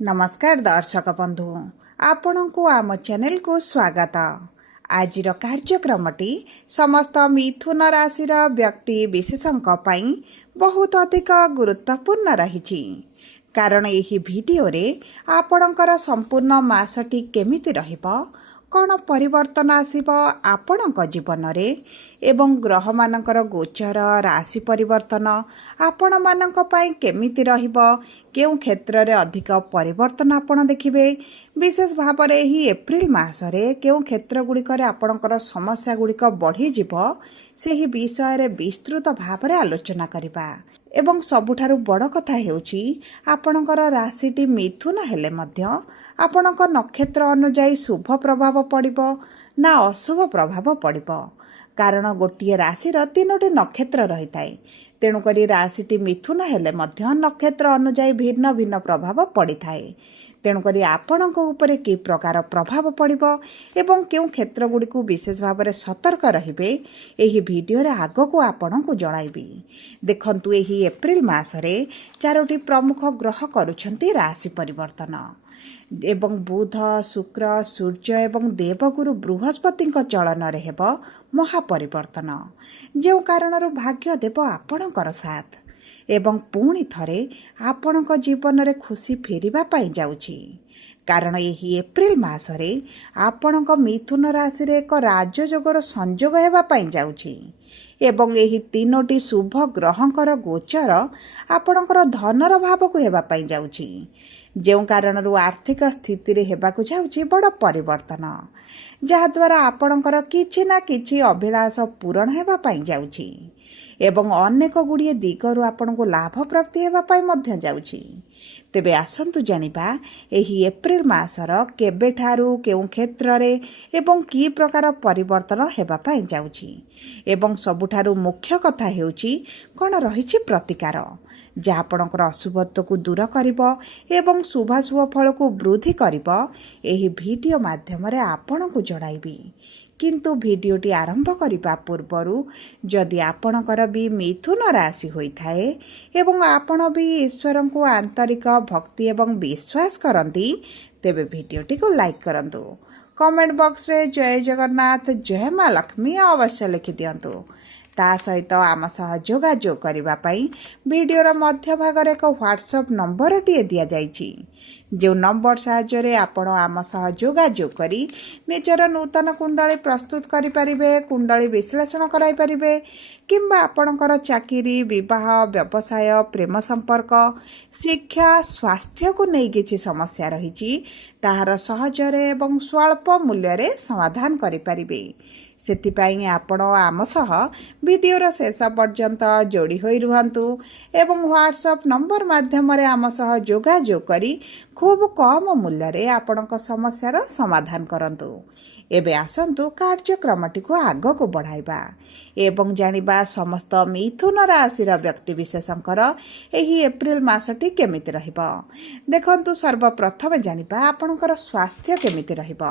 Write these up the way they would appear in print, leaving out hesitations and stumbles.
नमस्कार दर्शक बंधु आपण को आम चैनल को स्वागत। आज कार्यक्रमटी समस्त मिथुन राशि व्यक्ति विशेषों बहुत अधिक गुरुत्वपूर्ण रही कारण यही वीडियो रे आपणकर संपूर्ण मासटी केमिति रहिबो कौन परिवर्तन आसिब आपणक जीवन रे एवं ग्रह मानकर गोचर राशि परिवर्तन आपण मानक पई केमिति रहिबो केउ क्षेत्र रे अधिक परिवर्तन आपण देखिबे विशेष भाव रे ही एप्रिल मासरे केउ क्षेत्र गुड़िकर आपणकर समस्या गुड़िक बढ़ी जीवो सेही विषय रे विस्तृत भाव रे आलोचना करिबा एवं सबुठारु बड़ कथा हेउची आपणकर राशिटी मिथुन हेले मध्य आपणक नक्षत्र अनुଯାयी शुभ प्रभाव पड़िबो ना अशुभ प्रभाव पड़िबो कारण गोटे राशिर तीनोटी नक्षत्र रही थाए तेणुकरी राशिटी मिथुन हेले मध्य नक्षत्र अनुଯାयी भिन्न भिन्न प्रभाव पड़ी थाए तेणुकरी आपणक उपरे कि प्रकार प्रभाव पड़िबो एवं केउ क्षेत्र गुड़ी को विशेष भाव में सतर्क रहिबे एही वीडियो रे आगो को आपणक जणाइबी। देखंतु एही एप्रिल मासरे चारोटी प्रमुख ग्रह करूछंती राशि परिवर्तन एवं बुध शुक्र सूर्य एवं देवगुरु बृहस्पति चलन रे हेबो महापरिवर्तन जो कारणरू भाग्य देव आपणकर साथ एवं पुणी थरे आपणक जीवन रे खुशी फेरिबा पाई जाउची कारण यही एप्रिल मासरे आपणक मिथुन राशि रे एक राजयोगर संयोग हेबा पाई जाउची एवं यही तीनोटी शुभ ग्रहंकर गोचर आपणकर धनर भाव को हेबा पाई जाउची जो कारणरू आर्थिक स्थिति रे हेबाकु जाउची बड़ परिवर्तन जहाद्वारा आपणकर किछि ना किछि अभिलाष पूरण हेबा पाई जाउची एवं अनेक गुड़िए दिगरु आपन को लाभ प्राप्ति हेबा पाई मध्य जाउची। तेबे आसंतु जानिबा एही एप्रिल मासर केबेठारू केउ क्षेत्र रे एवं की प्रकार परिवर्तन हेबा पाई जाउची एवं सबुठारू मुख्य कथा हेउची कोन रहिछि प्रतिकार जहाँ आपणकर अशुभत्व को दूर करिबो एवं शुभाशुभ फल को वृद्धि करिबो एही वीडियो माध्यम रे आपन को जणाइबी किंतु वीडियोटी आरंभ करने पूर्वरु जदि आपणकर भी मिथुन राशि होई थाए एवं आपण भी ईश्वर को आंतरिक भक्ति एवं विश्वास करती तेबे वीडियोटी को लाइक करंतु कमेंट बॉक्स रे जय जगन्नाथ जय माँ लक्ष्मी अवश्य लिखि दियंतु ता सहित आम सह जोगाजोग करबा पई वीडियोर मध्य भाग एक व्हाट्सएप नंबर टी दिया जाइछि जो नंबर साहाय्य आपण आम सह जोगाजोग करी निजर नूतन कुंडली प्रस्तुत करि परिबे कुंडली विश्लेषण कराई परिबे किंबा आपणकर चाकरी विवाह व्यवसाय प्रेम संपर्क शिक्षा स्वास्थ्य को नहीं किछि समस्या रही ताहार सहजरे एवं स्वल्प मूल्य रे समाधान करि परिबे सेतिपाई आपण आम सह वीडियोर शेष पर्यंत जोड़ी होई रुहंतु एवं व्हाट्सएप नंबर माध्यम रे आम सह जोगाजोग करी खूब कम मूल्य रे आपणक समस्यार समाधान करंतु। एबे आसंतु कार्यक्रमटी को आग को बढ़ाइबा एवं जानिबा समस्त मिथुन राशि व्यक्ति विशेषकर एही एप्रिल मासटी केमिति रहिबो। देखंतु सर्वप्रथम जानिबा आपणकर स्वास्थ्य केमिति रहिबो।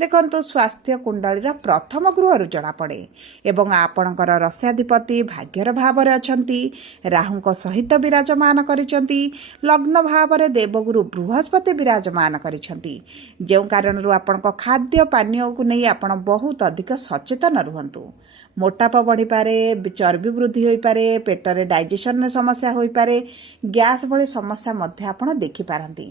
देखंतु स्वास्थ्य कुंडलीर प्रथम गृहरु जणा पड़े एवं आपणकर रस्याधिपति भाग्यर भाव रे अछंती राहुंक सहित विराजमान करिसंती लग्न भाव रे देवगुरु बृहस्पति विराजमान करिसंती जो कारणरू आपणक खाद्य पानीय को नहीं आपण बहुत अधिक सचेतन रुहंतु मोटापा बढ़ी पारे चर्बी वृद्धि होई पारे पेटरे डाइजेशन समस्या होई पारे गैस भली समस्या मध्य आपण देखि पारंती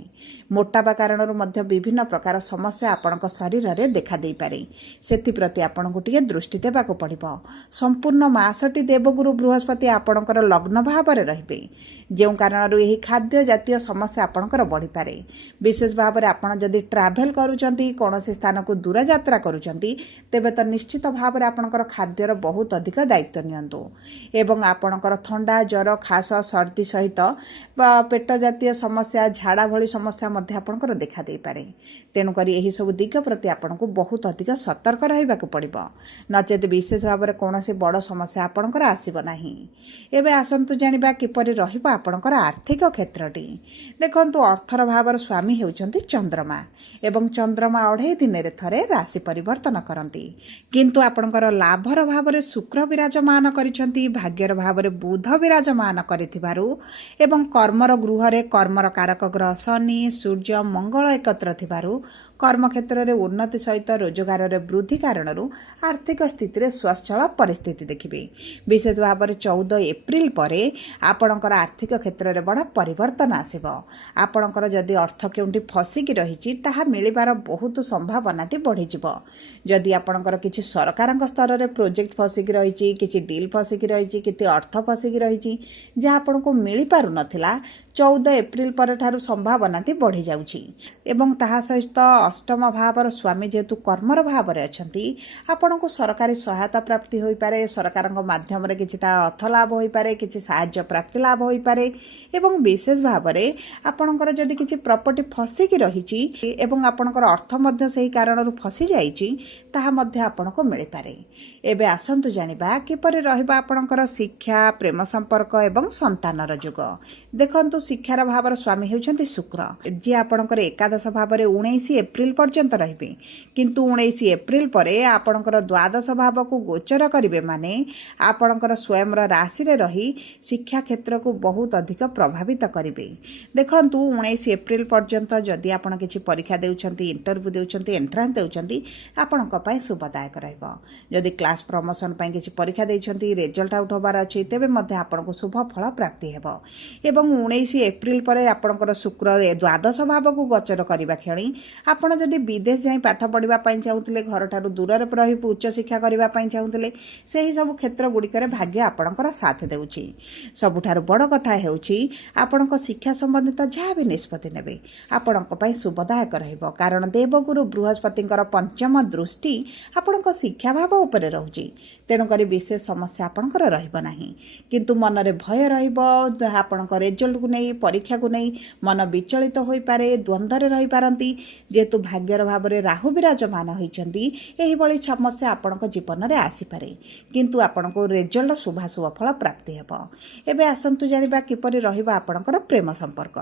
मोटापा कारणरू मध्य विभिन्न प्रकार समस्या आपणक शरीर रे देखा देई पारे सेति प्रति आपण को दृष्टि देबा को पड़िबो। संपूर्ण मासटी देवगुरु बृहस्पति आपणकर लग्न भाव रे रहिबे जो कारणरू एही खाद्य जातीय समस्या आपणकर बढ़ी पारे विशेष भाव में आपण जदि ट्रैवल करूचंती कोनोसी स्थान को दूर यात्रा करूचंती तेबे तो निश्चित भाव में आपणकर खाद्यर बहुत अधिक दायित्व नियंतु एवं आपणकर थंडा ज्वर खास सर्दी सहित पेट जातीय समस्या झाड़ा भली समस्या मध्य आपणकर देखा दे पारे तेणुकरी एही सब दिग प्रति आपण को बहुत अधिक सतर्क रहिबा को पड़िबो नचेत विशेष भाव में कोनोसी बड़ समस्या आपणकर आसीबो नाही। एबे आसंतु जानिबा किपरि रहिबो आपणकर आर्थिक क्षेत्रटी। देखंतु अर्थर भावर स्वामी हेउचंती चंद्रमा एवं चंद्रमा 2.5 दिन रे थरे राशि परिवर्तन करंती किंतु आपणकर लाभर भाव ଭାବରେ ଶୁକ୍ର ବିରାଜମାନ କରିଛନ୍ତି, ଭାଗ୍ୟର ଭାବରେ ବୁଧ ବିରାଜମାନ କରିଥିବାରୁ ଏବଂ କର୍ମର ଗୃହରେ କର୍ମର କାରକ ଗ୍ରହ ଶନି, ସୂର୍ଯ୍ୟ, ମଙ୍ଗଳ ଏକତ୍ର ଥିବାରୁ କର୍ମକ୍ଷେତ୍ରରେ ଉନ୍ନତି ସହିତ ରୋଜଗାରରେ ବୃଦ୍ଧି କାରଣରୁ ଆର୍ଥିକ ସ୍ଥିତିରେ ସ୍ୱଚ୍ଛଳ ପରିସ୍ଥିତି ଦେଖିବେ। ବିଶେଷ ଭାବରେ 14 ଏପ୍ରିଲ ପରେ ଆପଣଙ୍କର ଆର୍ଥିକ କ୍ଷେତ୍ରରେ ବଡ଼ ପରିବର୍ତ୍ତନ ଆସିବ। ଆପଣଙ୍କର ଯଦି ଅର୍ଥ କେଉଁଠି ଫସିକି ରହିଛି ତାହା ମିଳିବାର ବହୁତ ସମ୍ଭାବନାଟି ବଢ଼ିଯିବ। ଯଦି ଆପଣଙ୍କର କିଛି ସରକାରଙ୍କ ସ୍ତରରେ ପ୍ରୋଜେକ୍ଟ ଫସିକି ରହିଛି, କିଛି ଡିଲ୍ ଫସିକି ରହିଛି, କିଛି ଅର୍ଥ ଫସିକି ରହିଛି ଯାହା ଆପଣଙ୍କୁ ମିଳିପାରୁନଥିଲା, 14 ଏପ୍ରିଲ ପରଠାରୁ ସମ୍ଭାବନାଟି ବଢ଼ିଯାଉଛି ଏବଂ ତାହା ସହିତ ଅଷ୍ଟମ ଭାବର ସ୍ୱାମୀ ଯେହେତୁ କର୍ମର ଭାବରେ ଅଛନ୍ତି, ଆପଣଙ୍କୁ ସରକାରୀ ସହାୟତା ପ୍ରାପ୍ତି ହୋଇପାରେ, ସରକାରଙ୍କ ମାଧ୍ୟମରେ କିଛିଟା ଅର୍ଥ ଲାଭ ହୋଇପାରେ, କିଛି ସାହାଯ୍ୟ ପ୍ରାପ୍ତି ଲାଭ ହୋଇପାରେ ଏବଂ ବିଶେଷ ଭାବରେ ଆପଣଙ୍କର ଯଦି କିଛି ପ୍ରପର୍ଟି ଫସିକି ରହିଛି ଏବଂ ଆପଣଙ୍କର ଅର୍ଥ ମଧ୍ୟ ସେହି କାରଣରୁ ଫସିଯାଇଛି ତାହା ମଧ୍ୟ ଆପଣଙ୍କୁ ମିଳିପାରେ। ଏବେ ଆସନ୍ତୁ ଜାଣିବା କିପରି ରହିବ ଆପଣଙ୍କର ଶିକ୍ଷା, ପ୍ରେମ ସମ୍ପର୍କ ଏବଂ ସନ୍ତାନର ଯୋଗ। ଦେଖନ୍ତୁ, ଶିକ୍ଷାର ଭାବର ସ୍ୱାମୀ ହେଉଛନ୍ତି ଶୁକ୍ର, ଯିଏ ଆପଣଙ୍କର ଏକାଦଶ ଭାବରେ 19 ଏପ୍ରିଲ ପର୍ଯ୍ୟନ୍ତ ରହିବେ। କିନ୍ତୁ 19 ଏପ୍ରିଲ ପରେ ଆପଣଙ୍କର ଦ୍ୱାଦଶ ଭାବକୁ ଗୋଚର କରିବେ, ମାନେ ଆପଣଙ୍କର ସ୍ୱୟଂର ରାଶିରେ ରହି ଶିକ୍ଷା କ୍ଷେତ୍ରକୁ ବହୁତ ଅଧିକ ପ୍ରଭାବିତ କରିବେ। ଦେଖନ୍ତୁ, 19 ଏପ୍ରିଲ ପର୍ଯ୍ୟନ୍ତ ଯଦି ଆପଣ କିଛି ପରୀକ୍ଷା ଦେଉଛନ୍ତି, ଇଣ୍ଟରଭ୍ୟୁ ଦେଉଛନ୍ତି, ଏଣ୍ଟ୍ରାନ୍ସ ଦେଉଛନ୍ତି, ଆପଣଙ୍କ ପାଇଁ ଶୁଭଦାୟକ ରହିବ। ଯଦି କ୍ଲାସ୍ ପ୍ରମୋସନ୍ ପାଇଁ କିଛି ପରୀକ୍ଷା ଦେଇଛନ୍ତି, ରେଜଲ୍ଟ ଆଉଟ୍ ହେବାର ଅଛି, ତେବେ ମଧ୍ୟ ଆପଣଙ୍କୁ ଶୁଭ ଫଳ ପ୍ରାପ୍ତି ହେବ। ଏବଂ 19 ଏପ୍ରିଲ ପରେ ଆପଣଙ୍କର ଶୁକ୍ର ଦ୍ୱାଦଶ ଭାବକୁ ଗୋଚର କରିବା କ୍ଷଣି ଆପଣ ଯଦି ବିଦେଶ ଯାଇ ପାଠ ପଢ଼ିବା ପାଇଁ ଚାହୁଁଥିଲେ, ଘରଠାରୁ ଦୂରରେ ରହି ଉଚ୍ଚଶିକ୍ଷା କରିବା ପାଇଁ ଚାହୁଁଥିଲେ, ସେହି ସବୁ କ୍ଷେତ୍ର ଗୁଡ଼ିକରେ ଭାଗ୍ୟ ଆପଣଙ୍କର ସାଥ ଦେଉଛି। ସବୁଠାରୁ ବଡ଼ କଥା ହେଉଛି ଆପଣଙ୍କ ଶିକ୍ଷା ସମ୍ବନ୍ଧିତ ଯାହା ବି ନିଷ୍ପତ୍ତି ନେବେ ଆପଣଙ୍କ ପାଇଁ ଶୁଭଦାୟକ ରହିବ, କାରଣ ଦେବଗୁରୁ ବୃହସ୍ପତିଙ୍କର ପଞ୍ଚମ ଦୃଷ୍ଟି ଆପଣଙ୍କ ଶିକ୍ଷା ଭାବ ଉପରେ ରହୁଛି। ତେଣୁକରି ବିଶେଷ ସମସ୍ୟା ଆପଣଙ୍କର ରହିବ ନାହିଁ, କିନ୍ତୁ ମନରେ ଭୟ ରହିବ। ଆପଣଙ୍କ ରେଜଲ୍ଟକୁ ନେଇ, ପରୀକ୍ଷାକୁ ନେଇ ମନ ବିଚଳିତ ହୋଇପାରେ, ଦ୍ୱନ୍ଦ୍ୱରେ ରହିପାରନ୍ତି। ଯେହେତୁ ଭାଗ୍ୟର ଭାବରେ ରାହୁ ବିରାଜମାନ ହୋଇଛନ୍ତି, ଏହିଭଳି ସମସ୍ୟା ଆପଣଙ୍କ ଜୀବନରେ ଆସିପାରେ, କିନ୍ତୁ ଆପଣଙ୍କୁ ରେଜଲ୍ଟ ଶୁଭାଶୁଭ ଫଳ ପ୍ରାପ୍ତି ହେବ। ଏବେ ଆସନ୍ତୁ ଜାଣିବା କିପରି ରହିବ ଆପଣଙ୍କର ପ୍ରେମ ସମ୍ପର୍କ।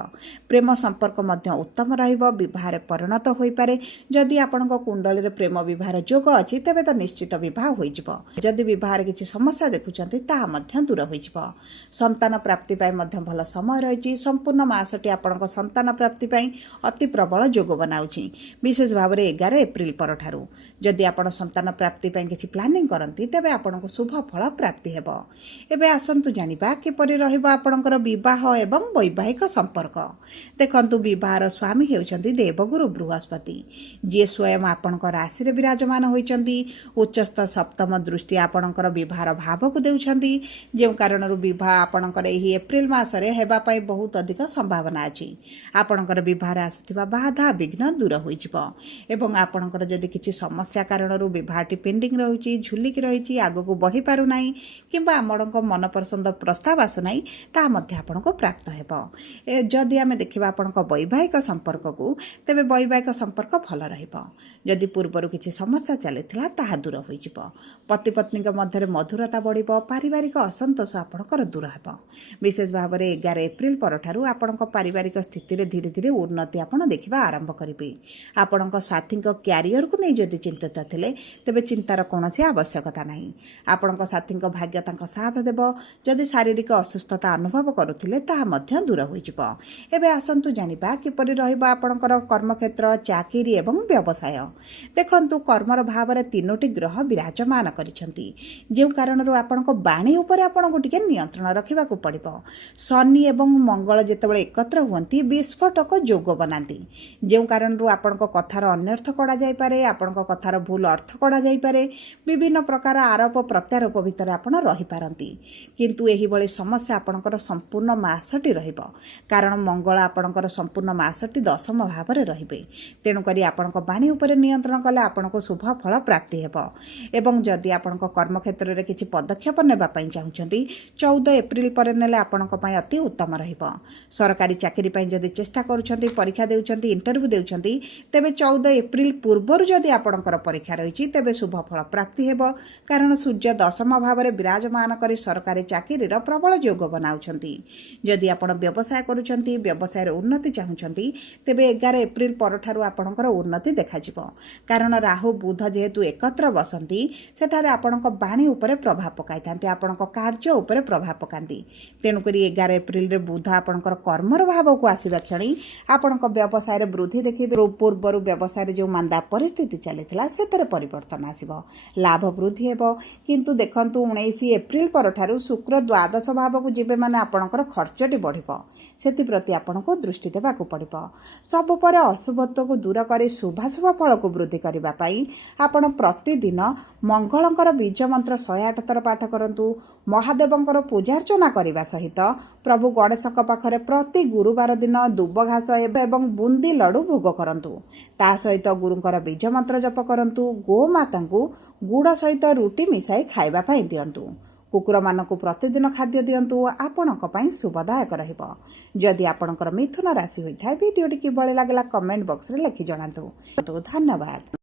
ପ୍ରେମ ସମ୍ପର୍କ ମଧ୍ୟ ଉତ୍ତମ ରହିବ, ବିବାହରେ ପରିଣତ ହୋଇପାରେ। ଯଦି ଆପଣଙ୍କ କୁଣ୍ଡଳୀରେ ପ୍ରେମ ବିବାହର ଯୋଗ ଅଛି, ତେବେ ତ ନିଶ୍ଚିତ ବିବାହ ହୋଇଯିବ। ଯଦି ବିବାହରେ କିଛି ସମସ୍ୟା ଦେଖୁଛନ୍ତି, ତାହା ମଧ୍ୟ ଦୂର ହୋଇଯିବ। ସନ୍ତାନ ପ୍ରାପ୍ତି ପାଇଁ ମଧ୍ୟ ଭଲ ସମୟ ରହିଛି। ସମ୍ପୂର୍ଣ୍ଣ ମାସଟି ଆପଣଙ୍କ ସନ୍ତାନ ପ୍ରାପ୍ତି ପାଇଁ ଅତି ପ୍ରବଳ ଯୋଗ ବନାଉଛି, ବିଶେଷ ଭାବରେ 11 ଏପ୍ରିଲ ପରଠାରୁ। ଯଦି ଆପଣ ସନ୍ତାନ ପ୍ରାପ୍ତି ପାଇଁ କିଛି ପ୍ଲାନିଂ କରନ୍ତି, ତେବେ ଆପଣଙ୍କୁ ଶୁଭ ଫଳ ପ୍ରାପ୍ତି ହେବ। ଏବେ ଆସନ୍ତୁ ଜାଣିବା କିପରି ରହିବ ଆପଣଙ୍କର ବିବାହ ଏବଂ ବୈବାହିକ ସମ୍ପର୍କ। ଦେଖନ୍ତୁ, ବିବାହର ସ୍ୱାମୀ ହେଉଛନ୍ତି ଦେବଗୁରୁ ବୃହସ୍ପତି, ଯିଏ ସ୍ୱୟଂ ଆପଣଙ୍କ ରାଶିରେ ବିରାଜମାନ ହୋଇଛନ୍ତି। ଉଚ୍ଚସ୍ଥ ସପ୍ତମ ଦୃଷ୍ଟି ଆପଣଙ୍କର ବିବାହର ଭାବକୁ ଦେଉଛନ୍ତି, ଯେଉଁ କାରଣରୁ ବିବାହ ଆପଣଙ୍କର ଏହି ଏପ୍ରିଲ ମାସରେ ହେବା ପାଇଁ ବହୁତ ଅଧିକ ସମ୍ଭାବନା ଅଛି। ଆପଣଙ୍କର ବିବାହରେ ଆସୁଥିବା ବାଧା ବିଘ୍ନ ଦୂର ହୋଇଯିବ ଏବଂ ଆପଣଙ୍କର ଯଦି କିଛି ସମସ୍ୟା କାରଣରୁ ବିବାହଟି ପେଣ୍ଡିଂ ରହୁଛି, ଝୁଲିକି ରହିଛି, ଆଗକୁ ବଢ଼ିପାରୁନାହିଁ କିମ୍ବା ଆପଣଙ୍କ ମନପସନ୍ଦ ପ୍ରସ୍ତାବ ଆସୁନାହିଁ, ତାହା ମଧ୍ୟ ଆପଣଙ୍କୁ ପ୍ରାପ୍ତ ହେବ। ଯଦି ଆମେ ଦେଖିବା ଆପଣଙ୍କ ବୈବାହିକ ସମ୍ପର୍କକୁ, ତେବେ ବୈବାହିକ ସମ୍ପର୍କ ଭଲ ରହିବ। ଯଦି ପୂର୍ବରୁ କିଛି ସମସ୍ୟା ଚାଲିଥିଲା, ତାହା ଦୂର ହୋଇଯିବ। ପତି ପତ୍ନୀଙ୍କ ମଧ୍ୟରେ ମଧୁରତା ବଢ଼ିବ, ପାରିବାରିକ ଅସନ୍ତୋଷ ଆପଣଙ୍କର ଦୂର ହେବ। ବିଶେଷ ଭାବରେ 11 ଏପ୍ରିଲ ପରଠାରୁ ଆପଣଙ୍କ ପାରିବାରିକ ସ୍ଥିତିରେ ଧୀରେ ଧୀରେ ଉନ୍ନତି ଆପଣ ଦେଖିବା ଆରମ୍ଭ କରିବେ। ଆପଣଙ୍କ ସାଥୀଙ୍କ କ୍ୟାରିୟରକୁ ନେଇ ଯଦି ଚିନ୍ତିତ ଥିଲେ, ତେବେ ଚିନ୍ତାର କୌଣସି ଆବଶ୍ୟକତା ନାହିଁ। ଆପଣଙ୍କ ସାଥୀଙ୍କ ଭାଗ୍ୟ ତାଙ୍କ ସାଥ ଦେବ। ଯଦି ଶାରୀରିକ ଅସୁସ୍ଥତା ଅନୁଭବ କରୁଥିଲେ, ତାହା ମଧ୍ୟ ଦୂର ହୋଇଯିବ। ଏବେ ଆସନ୍ତୁ ଜାଣିବା କିପରି ରହିବ ଆପଣଙ୍କର କର୍ମକ୍ଷେତ୍ର, ଚାକିରି ଏବଂ ବ୍ୟବସାୟ। ଦେଖନ୍ତୁ, କର୍ମର ଭାବରେ 3ଟି ଗ୍ରହ ବିରାଜମାନ କରିଛନ୍ତି, ଯେଉଁ କାରଣରୁ ଆପଣଙ୍କ ବାଣୀ ଉପରେ ଆପଣଙ୍କୁ ଟିକେ ନିୟନ୍ତ୍ରଣ ରଖିବାକୁ ପଡ଼ିବ। ଶନି ଏବଂ ମଙ୍ଗଳ ଯେତେବେଳେ ଏକତ୍ର ହୁଅନ୍ତି, ବିସ୍ଫୋଟକ ଯୋଗ ବନାନ୍ତି, ଯେଉଁ କାରଣରୁ ଆପଣଙ୍କ କଥାର ଅନ୍ୟର୍ଥ କଢ଼ାଯାଇପାରେ, ଆପଣଙ୍କ କଥାର ଭୁଲ ଅର୍ଥ କଢ଼ାଯାଇପାରେ। ବିଭିନ୍ନ ପ୍ରକାର ଆରୋପ ପ୍ରତ୍ୟାରୋପ ଭିତରେ ଆପଣ ରହିପାରନ୍ତି, କିନ୍ତୁ ଏହିଭଳି ସମସ୍ୟା ଆପଣଙ୍କର ସମ୍ପୂର୍ଣ୍ଣ ମାସଟି ରହିବ, କାରଣ ମଙ୍ଗଳ ଆପଣଙ୍କର ସମ୍ପୂର୍ଣ୍ଣ ମାସଟି ଦଶମ ଭାବରେ ରହିବେ। ତେଣୁକରି ଆପଣଙ୍କ ବାଣୀ ଉପରେ ନିୟନ୍ତ୍ରଣ କଲେ ଆପଣଙ୍କୁ ଶୁଭ ଫଳ ପ୍ରାପ୍ତି ହେବ। ଏବଂ ଯଦି ଆପଣଙ୍କ କର୍ମକ୍ଷେତ୍ରରେ କିଛି ପଦକ୍ଷେପ ନେବା ପାଇଁ ଚାହୁଁଛନ୍ତି, 14 ଏପ୍ରିଲ ପରେ ନେଲେ ଆପଣଙ୍କ ପାଇଁ ଅତି ଉତ୍ତମ ରହିବ। ସରକାରୀ ଚାକିରି ପାଇଁ ଯଦି ଚେଷ୍ଟା କରୁଛନ୍ତି, ପରୀକ୍ଷା ଦେଉଛନ୍ତି, ଇଣ୍ଟରଭ୍ୟୁ ଦେଉଛନ୍ତି, ତେବେ 14 ଏପ୍ରିଲ ପୂର୍ବରୁ ଯଦି ଆପଣଙ୍କର ପରୀକ୍ଷା ରହିଛି, ତେବେ ଶୁଭ ଫଳ ପ୍ରାପ୍ତି ହେବ, କାରଣ ସୂର୍ଯ୍ୟ ଦଶମ ଭାବରେ ବିରାଜମାନ କରି ସରକାରୀ ଚାକିରିର ପ୍ରବଳ ଯୋଗ ବନାଉଛନ୍ତି। ଯଦି ଆପଣ ବ୍ୟବସାୟ କରୁଛନ୍ତି, ବ୍ୟବସାୟରେ ଉନ୍ନତି ଚାହୁଁଛନ୍ତି, ତେବେ 11 ଏପ୍ରିଲ ପରଠାରୁ ଆପଣଙ୍କର ଉନ୍ନତି ଦେଖାଯିବ, କାରଣ ରାହୁ ବୁଧ ଯେହେତୁ ଏକତ୍ର ବସନ୍ତି, ସେଠାରେ ଆପଣଙ୍କ ଆପଣଙ୍କ ବାଣୀ ଉପରେ ପ୍ରଭାବ ପକାଇଥାନ୍ତି, ଆପଣଙ୍କ କାର୍ଯ୍ୟ ଉପରେ ପ୍ରଭାବ ପକାନ୍ତି। ତେଣୁକରି 11 ଏପ୍ରିଲରେ ବୁଧ ଆପଣଙ୍କର କର୍ମର ଭାବକୁ ଆସିବା କ୍ଷଣି ଆପଣଙ୍କ ବ୍ୟବସାୟରେ ବୃଦ୍ଧି ଦେଖିବେ। ପୂର୍ବରୁ ବ୍ୟବସାୟରେ ଯେଉଁ ମାନ୍ଦା ପରିସ୍ଥିତି ଚାଲିଥିଲା ସେଥିରେ ପରିବର୍ତ୍ତନ ଆସିବ, ଲାଭ ବୃଦ୍ଧି ହେବ। କିନ୍ତୁ ଦେଖନ୍ତୁ 19 ଏପ୍ରିଲ ପରଠାରୁ ଶୁକ୍ର ଦ୍ୱାଦଶ ଭାବକୁ ଯିବେ, ମାନେ ଆପଣଙ୍କର ଖର୍ଚ୍ଚଟି ବଢ଼ିବ। ସେଥିପ୍ରତି ଆପଣଙ୍କୁ ଦୃଷ୍ଟି ଦେବାକୁ ପଡ଼ିବ। ସବୁ ପରେ ଅଶୁଭତ୍ୱକୁ ଦୂର କରି ଶୁଭାଶୁଭ ଫଳକୁ ବୃଦ୍ଧି କରିବା ପାଇଁ ଆପଣ ପ୍ରତିଦିନ ମଙ୍ଗଳଙ୍କର ବୀଜ ମନ୍ତ୍ର 108 ଥର ପାଠ କରନ୍ତୁ। ମହାଦେବଙ୍କର ପୂଜାର୍ଚ୍ଚନା କରିବା ସହିତ ପ୍ରଭୁ ଗଣେଶଙ୍କ ପାଖରେ ପ୍ରତି ଗୁରୁବାର ଦିନ ଦୁବ ଘାସ ଏବଂ ବୁନ୍ଦି ଲଡ଼ୁ ଭୋଗ କରନ୍ତୁ। ତା ସହିତ ଗୁରୁଙ୍କର ବୀଜ ମନ୍ତ୍ର ଜପ କରନ୍ତୁ। ଗୋମାତାଙ୍କୁ ଗୁଡ଼ ସହିତ ରୁଟି ମିଶାଇ ଖାଇବା ପାଇଁ ଦିଅନ୍ତୁ। କୁକୁରମାନଙ୍କୁ ପ୍ରତିଦିନ ଖାଦ୍ୟ ଦିଅନ୍ତୁ, ଆପଣଙ୍କ ପାଇଁ ଶୁଭଦାୟକ ରହିବ। ଯଦି ଆପଣଙ୍କର ମିଥୁନ ରାଶି ହୋଇଥାଏ, ଭିଡ଼ିଓଟି କିଭଳି ଲାଗିଲା କମେଣ୍ଟ ବକ୍ସରେ ଲେଖି ଜଣାନ୍ତୁ। ଧନ୍ୟବାଦ।